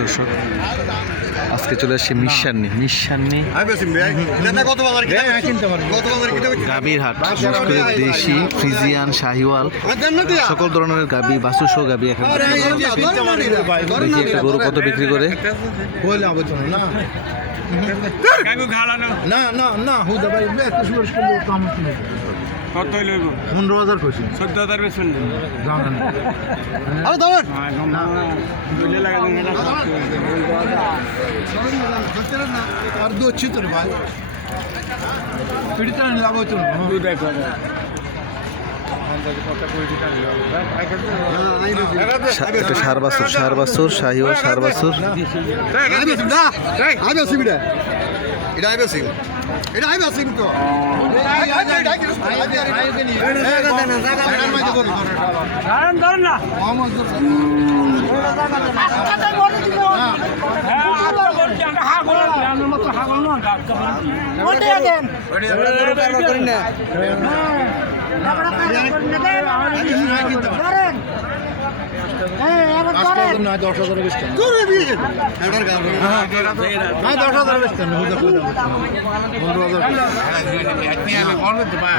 দর্শক আজকে চলে আসছে মিশান্নি গাভীর হাট, বিশেষ করে দেশি, ফ্রিজিয়ান, শাহিওয়াল সকল ধরনের গাভী, বাছুর সহ গাভী। এখন দেখি একটা গরু কত বিক্রি করে। কত লইব 15,000 কইছি 14,000 বেচুন আরে দাও দুলে লাগা দেন আর দু अच्छी তোর ভাই পিড়িটা লাভ হতো না দু দেখো একটা সার বাছুর শাহিওয়াল সার বাছুর। এটা আইবে সিম তো ধরেন না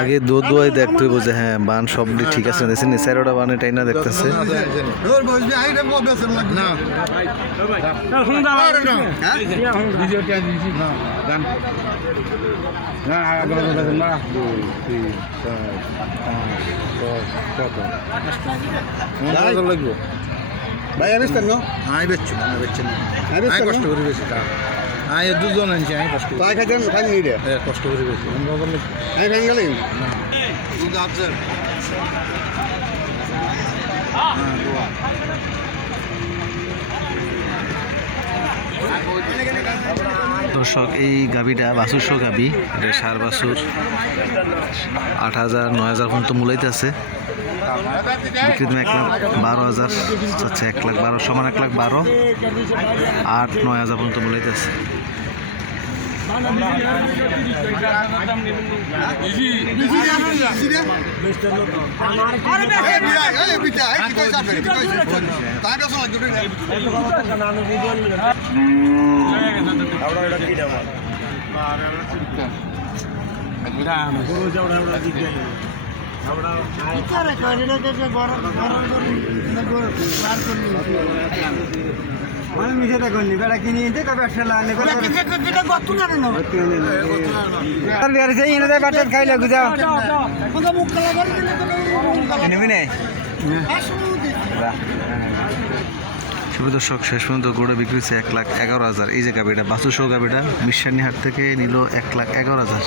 আগে দুধ দোয়াই দেখতে বোঝে। হ্যাঁ, বান সবটি ঠিক আছে, দেখছেন স্যারোটা বানে টাইনা দেখতেছে। ভাই আবিস্তান না আই বেচছি না বেচছেন আই কষ্ট করে বেশি তা আই দুজন আনছি আই কষ্ট তাই খাইতেন খাই নি রে কষ্ট করে বেশি আই খাই গেলেন না দুধ আফজাল দর্শক এই গাভীটা বাছুর সহ গাভী, এটা সার বাছুর। 8,000 9,000 পর্যন্ত মূলাইতে আছে। বিক্রি দাম 1,12,000 আচ্ছা 1,12,000 সমান 1,12,000 8 9,000 পর্যন্ত মূলাইতে আছে। মিশে করনি বেড়া কিনে খাইলে বুঝাও শুভ দর্শক, শেষ পর্যন্ত গরু বিক্রি হচ্ছে 1,11,000। এই যে গাভীটা বাছুর সহ গাভীটা মিশানি হাট থেকে নিল 1,11,000।